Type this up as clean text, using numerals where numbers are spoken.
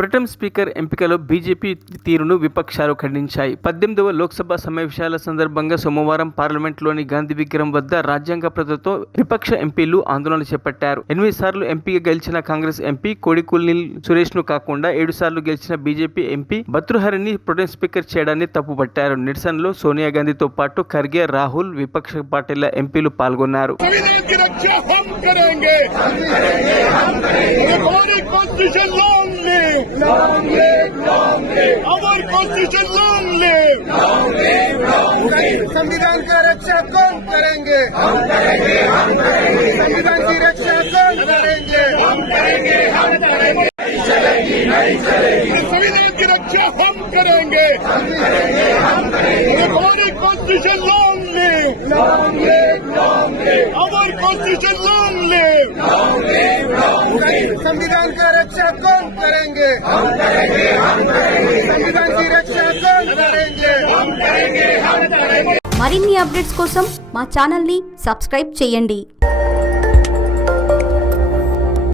Pro tem speaker ఎంపికలో బీజేపీ తీరును విపక్షాలు ఖండించాయి. 18వ లోక్సభ సమావేశాల సందర్భంగా సోమవారం పార్లమెంట్లోని గాంధీ విగ్రహం వద్ద రాజ్యాంగ ప్రతితో విపక్ష ఎంపీలు ఆందోళన చేపట్టారు. 8 సార్లు ఎంపీగా గెలిచిన కాంగ్రెస్ ఎంపీ కోడికూల్ని సురేష్ను కాకుండా 7 సార్లు గెలిచిన బీజేపీ ఎంపీ భర్తృహరిని ప్రొటెం స్పీకర్ చేయడాన్ని తప్పుపట్టారు. నిరసనలో సోనియా గాంధీతో పాటు ఖర్గే, రాహుల్, విపక్ష పార్టీల ఎంపీలు పాల్గొన్నారు. Long live, long live. Our constitution long live. Long live, long live. संविधान का रक्षा कौन करेंगे? हम करेंगे, हम करेंगे. संविधान की रक्षा कौन करेंगे? हम करेंगे, हम करेंगे. नहीं चलेगी, नहीं चलेगी. संविधान की रक्षा हम करेंगे. हम करेंगे, हम करेंगे. हमारी constitution long live. Long live, long live. Our constitution long live. Long live, long live. संविधान का रक्षा कौन करेंगे? हम करेंगे, हम करेंगे. संविधान की रक्षा कौन करेंगे? हम करेंगे, हम करेंगे. మరిన్ని అప్డేట్స్ కోసం మా ఛానల్ ని సబ్స్క్రైబ్ చేయండి.